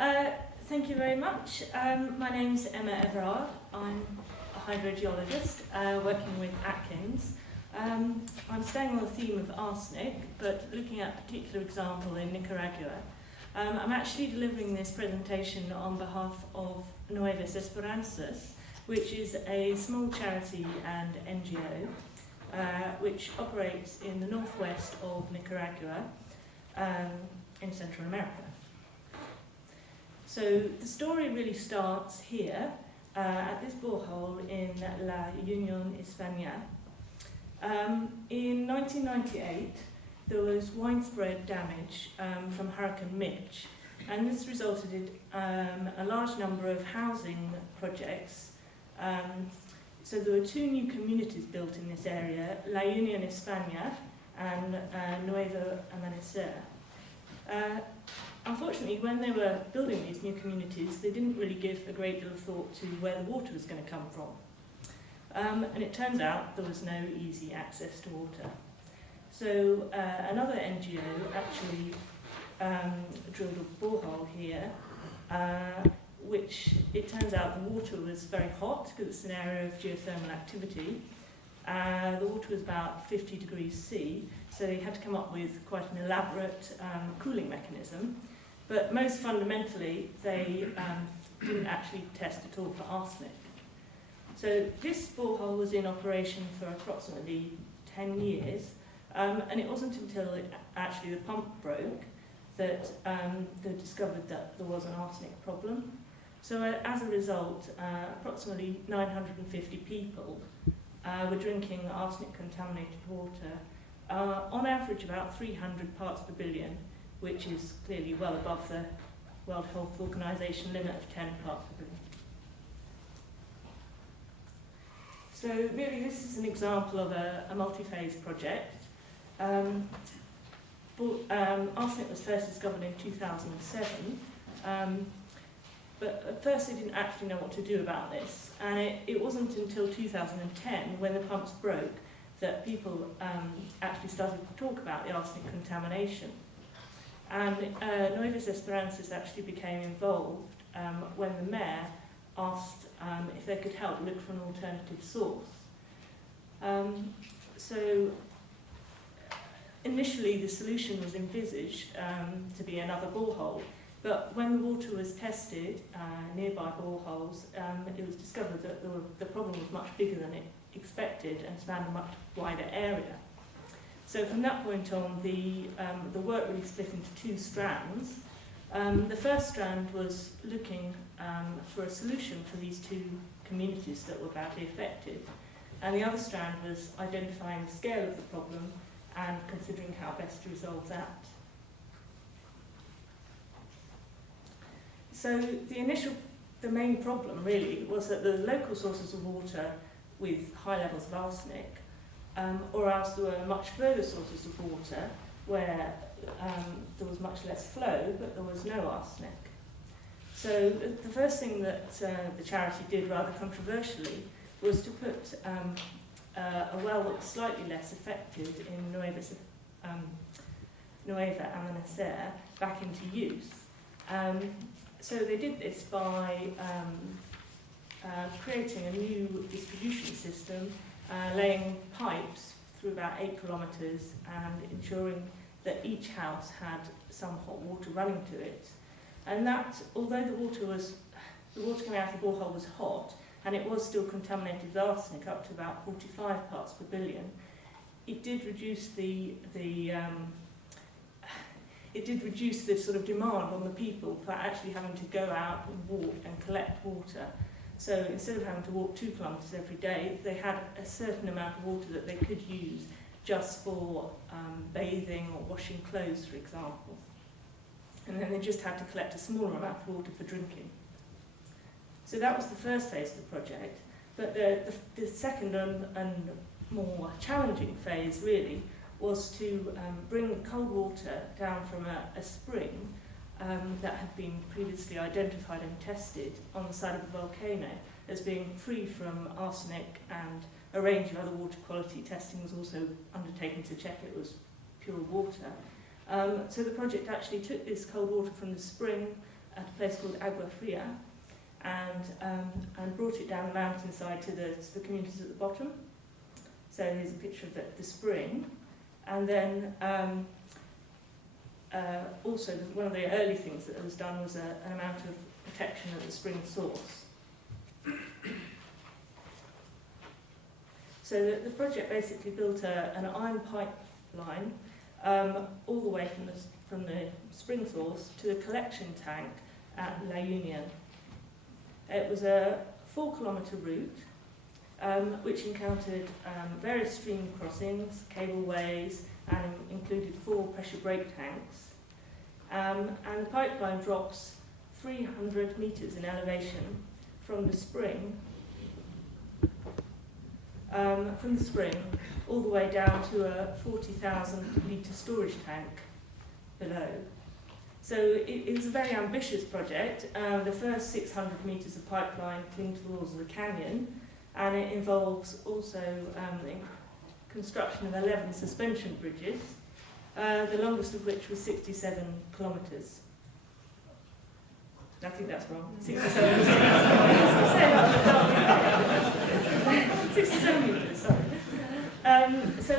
Thank you very much. My name's Emma Everard. I'm a hydrogeologist working with Atkins. I'm staying on the theme of arsenic, but looking at a particular example in Nicaragua. I'm actually delivering this presentation on behalf of Nuevas Esperanzas, which is a small charity and NGO which operates in the northwest of Nicaragua in Central America. So the story really starts here at this borehole in La Unión España. In 1998, there was widespread damage from Hurricane Mitch, and this resulted in a large number of housing projects. So there were two new communities built in this area, La Unión España and Nuevo Amanecer. Unfortunately, when they were building these new communities, they didn't really give a great deal of thought to where the water was going to come from. And it turns out there was no easy access to water. So another NGO actually drilled a borehole here, which it turns out the water was very hot because it's an area of geothermal activity. The water was about 50 degrees C, so they had to come up with quite an elaborate cooling mechanism. But most fundamentally, they didn't actually test at all for arsenic. So this borehole was in operation for approximately 10 years, and it wasn't until actually the pump broke that they discovered that there was an arsenic problem. So as a result, approximately 950 people were drinking arsenic-contaminated water, on average about 300 parts per billion, which is clearly well above the World Health Organization limit of 10 parts per billion. So really this is an example of a multi-phase project. Arsenic was first discovered in 2007, but at first they didn't actually know what to do about this, and it wasn't until 2010, when the pumps broke, that people actually started to talk about the arsenic contamination. And Nuevas Esperanzas actually became involved when the mayor asked if they could help look for an alternative source. So initially the solution was envisaged to be another borehole, but when the water was tested, nearby boreholes, it was discovered that the problem was much bigger than it expected and spanned a much wider area. So from that point on, the work really split into two strands. The first strand was looking for a solution for these two communities that were badly affected, and the other strand was identifying the scale of the problem and considering how best to resolve that. So the main problem really was that the local sources of water with high levels of arsenic, or else there were much further sources of water where there was much less flow, but there was no arsenic. So the first thing that the charity did, rather controversially, was to put a well that was slightly less affected in Nueva Amanecer back into use. So they did this by creating a new distribution system, laying pipes through about 8 kilometres and ensuring that each house had some hot water running to it. And that, although the water coming out of the borehole was hot, and it was still contaminated with arsenic up to about 45 parts per billion, it did reduce the sort of demand on the people for actually having to go out and walk and collect water. So instead of having to walk 2 kilometres every day, they had a certain amount of water that they could use just for bathing or washing clothes, for example. And then they just had to collect a smaller amount of water for drinking. So that was the first phase of the project. But the second and more challenging phase, really, was to bring cold water down from a spring that had been previously identified and tested on the side of a volcano as being free from arsenic, and a range of other water quality testing was also undertaken to check it was pure water. So the project actually took this cold water from the spring, at a place called Agua-Fria, and brought it down the mountainside to the communities at the bottom. So here's a picture of the spring. And then also one of the early things that was done was an amount of protection at the spring source. So the project basically built an iron pipeline all the way from the spring source to the collection tank at La Union. It was a 4-kilometre route which encountered various stream crossings, cableways, and included 4 pressure brake tanks. And the pipeline drops 300 metres in elevation from the spring all the way down to a 40,000 litre storage tank below. So it was a very ambitious project. The first 600 metres of pipeline cling to the walls of the canyon, and it involves also the construction of 11 suspension bridges, the longest of which was 67 kilometres. I think that's wrong. 67 metres, sorry. So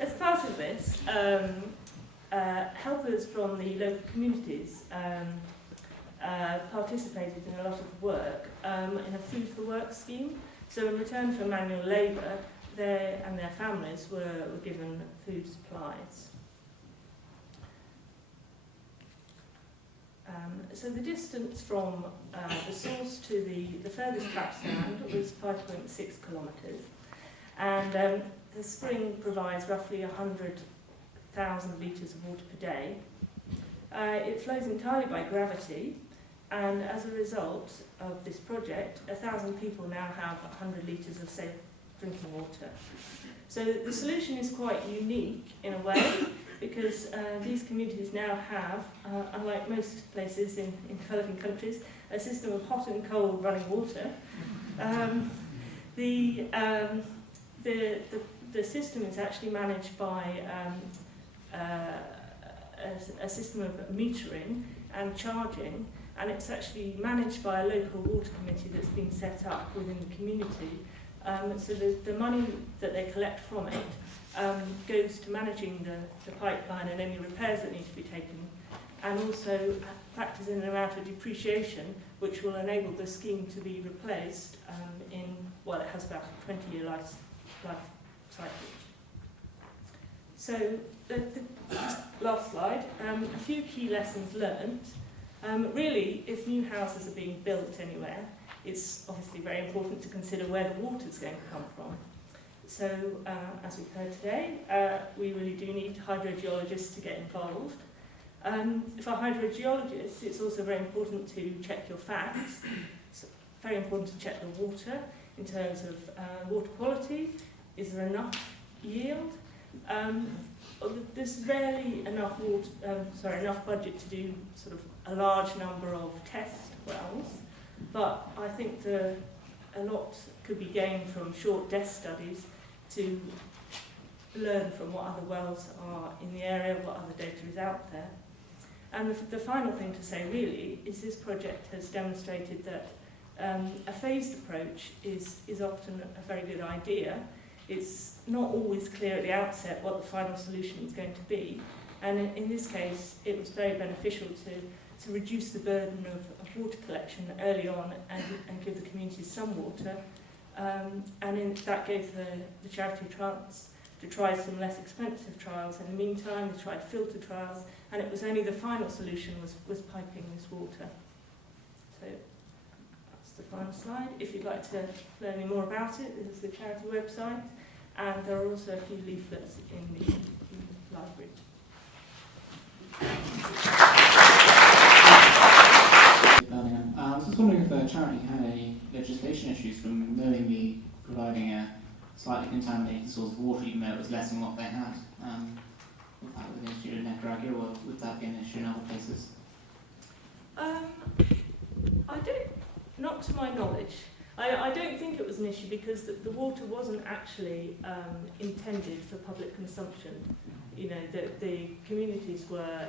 as part of this, helpers from the local communities participated in a lot of work in a food for work scheme. So in return for manual labour, they and their families were given food supplies. So the distance from the source to the furthest trap stand was 5.6 kilometres, and the spring provides roughly 100,000 litres of water per day. It flows entirely by gravity, and as a result of this project, 1,000 people now have 100 litres of safe drinking water. So the solution is quite unique in a way, because these communities now have, unlike most places in developing countries, a system of hot and cold running water. The system is actually managed by a system of metering and charging, and it's actually managed by a local water committee that's been set up within the community. So the money that they collect from it goes to managing the pipeline and any repairs that need to be taken, and also factors in an amount of depreciation which will enable the scheme to be replaced well, it has about a 20-year life cycle. So the last slide, a few key lessons learned. Really, if new houses are being built anywhere, it's obviously very important to consider where the water is going to come from. So, as we've heard today, we really do need hydrogeologists to get involved. For hydrogeologists, it's also very important to check your facts. It's very important to check the water in terms of water quality. Is there enough yield? There's rarely enough enough budget to do sort of a large number of test wells, but I think a lot could be gained from short desk studies to learn from what other wells are in the area, what other data is out there. And the final thing to say really is this project has demonstrated that a phased approach is often a very good idea. It's not always clear at the outset what the final solution is going to be, and in this case it was very beneficial to reduce the burden of water collection early on and give the communities some water, and that gave the charity a chance to try some less expensive trials. In the meantime, they tried filter trials, and it was only the final solution was piping this water. So that's the final slide. If you'd like to learn any more about it, this is the charity website, and there are also a few leaflets in the library. I was just wondering if the charity had any legislation issues from knowingly providing a slightly contaminated source of water, even though it was less than what they had. Would that be an issue in Nicaragua, or would that be an issue in other places? I don't, not to my knowledge. I don't think it was an issue because the water wasn't actually intended for public consumption. you know, the communities were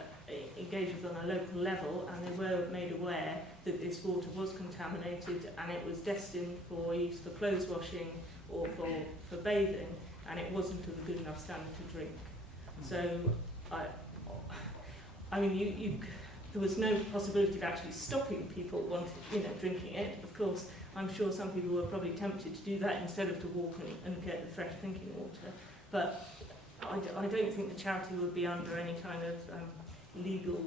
engaged with on a local level, and they were made aware that this water was contaminated and it was destined for use for clothes washing or for bathing, and it wasn't of a good enough standard to drink. So, I mean, there was no possibility of actually stopping people drinking it. Of course, I'm sure some people were probably tempted to do that instead of to walk and get the fresh drinking water. But I don't think the charity would be under any kind of legal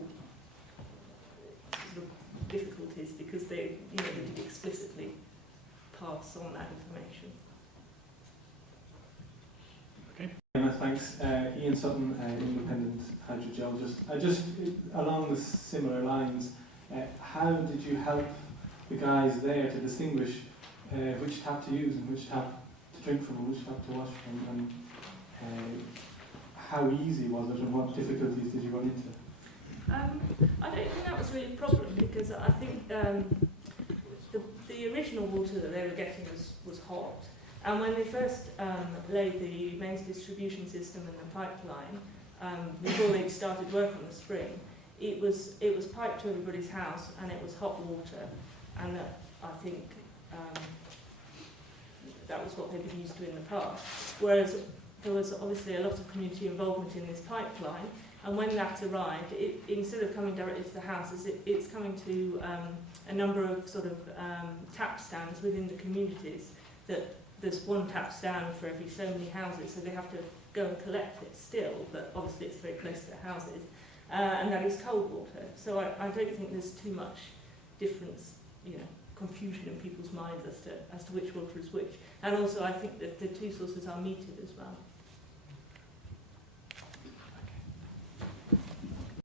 sort of difficulties, because they did explicitly pass on that information. Thanks. Ian Sutton, independent hydrogeologist. Along the similar lines, how did you help the guys there to distinguish which tap to use and which tap to drink from and which tap to wash from, and how easy was it, and what difficulties did you run into? I don't think that was really a problem, because I think the original water that they were getting was hot. And when they first laid the mains distribution system in the pipeline, before they'd started work on the spring, it was piped to everybody's house, and it was hot water. And I think that was what they'd been used to in the past. Whereas there was obviously a lot of community involvement in this pipeline, and when that arrived, instead of coming directly to the houses, it's coming to a number of sort of tap stands within the communities. That there's one tap stand for every so many houses, so they have to go and collect it still, but obviously it's very close to their houses, and that is cold water. So I don't think there's too much difference, confusion in people's minds as to which water is which. And also I think that the two sources are metered as well.